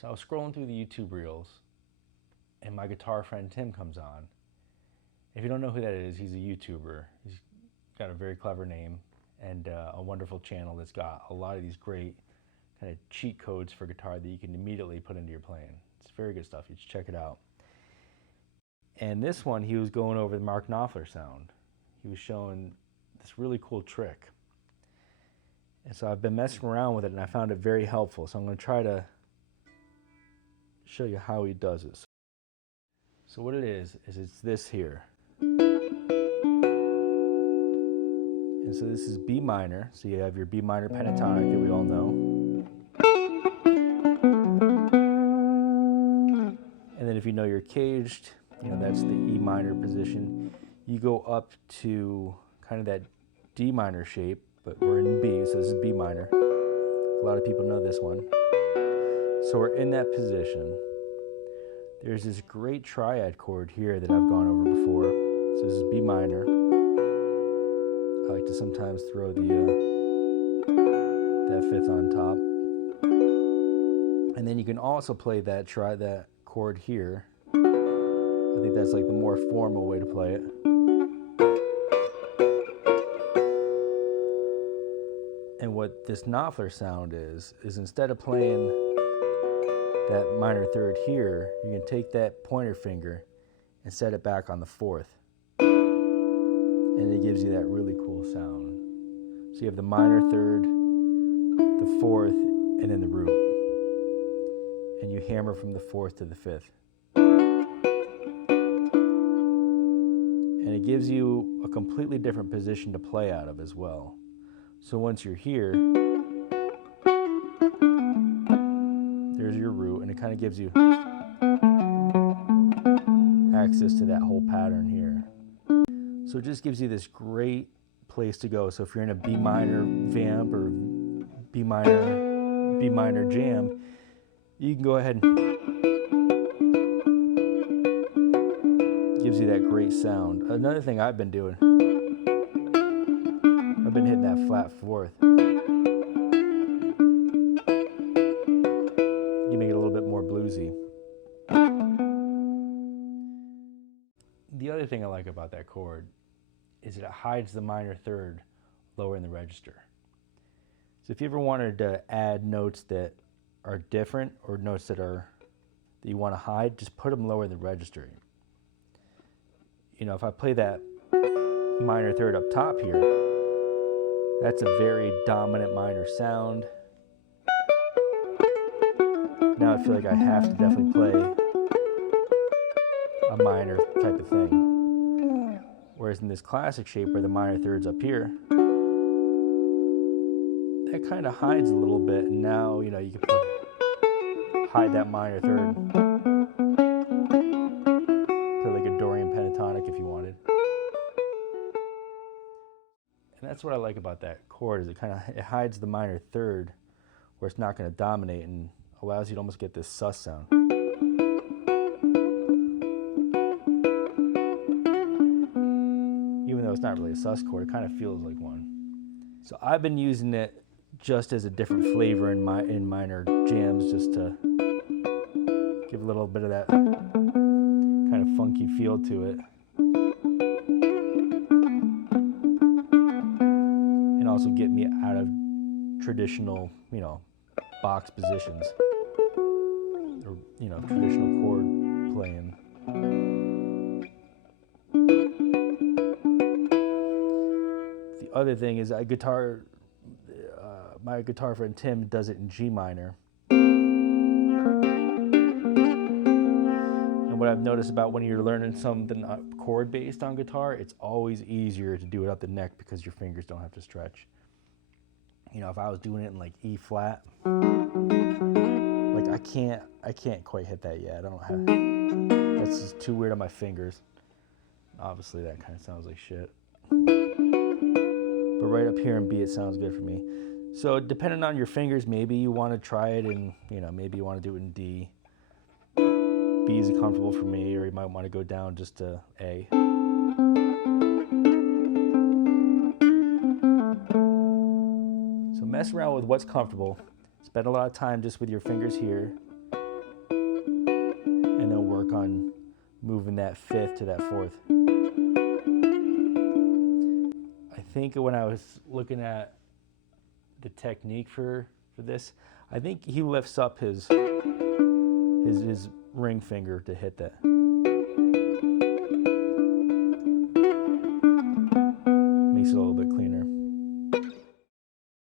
So I was scrolling through the YouTube reels, and my guitar friend Tim comes on. If you don't know who that is, he's a YouTuber. He's got a very clever name and a wonderful channel that's got a lot of these great kind of cheat codes for guitar that you can immediately put into your playing. It's very good stuff. You should check it out. And this one, he was going over the Mark Knopfler sound. He was showing this really cool trick. And so I've been messing around with it, and I found it very helpful. So I'm going to try to show you how he does it. So what it is it's this here. And so this is B minor. So you have your B minor pentatonic that we all know. And then if you know you're caged, you know, that's the E minor position. You go up to kind of that D minor shape, but we're in B, so this is B minor. A lot of people know this one. So we're in that position. There's this great triad chord here that I've gone over before. So this is B minor. I like to sometimes throw the that fifth on top. And then you can also play that chord here. I think that's like the more formal way to play it. And what this Knopfler sound is instead of playing that minor third here, you can take that pointer finger and set it back on the fourth. And it gives you that really cool sound. So you have the minor third, the fourth, and then the root. And you hammer from the fourth to the fifth. And it gives you a completely different position to play out of as well. So once you're here, there's your root, and it kind of gives you access to that whole pattern here. So it just gives you this great place to go. So if you're in a B minor vamp or B minor jam, you can go ahead and gives you that great sound. Another thing I've been doing, I've been hitting that flat fourth. You make it a little bit more bluesy. The other thing I like about that chord is that it hides the minor third lower in the register. So if you ever wanted to add notes that are different or notes that you want to hide, just put them lower in the register. You know, if I play that minor third up top here, that's a very dominant minor sound. Now I feel like I have to definitely play a minor type of thing. Whereas in this classic shape where the minor third's up here, that kind of hides a little bit, and now, you know, you can hide that minor third. Play like a Dorian pentatonic if you wanted. And that's what I like about that chord, is it hides the minor third where it's not going to dominate and allows you to almost get this sus sound. Even though it's not really a sus chord, it kind of feels like one. So I've been using it just as a different flavor in minor jams, just to give a little bit of that kind of funky feel to it. And also get me out of traditional, you know, box positions or, you know, traditional chord playing. The other thing is my guitar friend Tim does it in G minor. And what I've noticed about when you're learning something chord based on guitar, it's always easier to do it up the neck because your fingers don't have to stretch. You know, if I was doing it in like E flat, like I can't quite hit that yet. I don't have, that's just too weird on my fingers. Obviously that kind of sounds like shit. But right up here in B, it sounds good for me. So depending on your fingers, maybe you want to try it in, you know, maybe you want to do it in D. B is comfortable for me, or you might want to go down just to A. So mess around with what's comfortable. Spend a lot of time just with your fingers here. work on moving that fifth to that fourth. I think when I was looking at the technique for this, I think he lifts up his ring finger to hit that.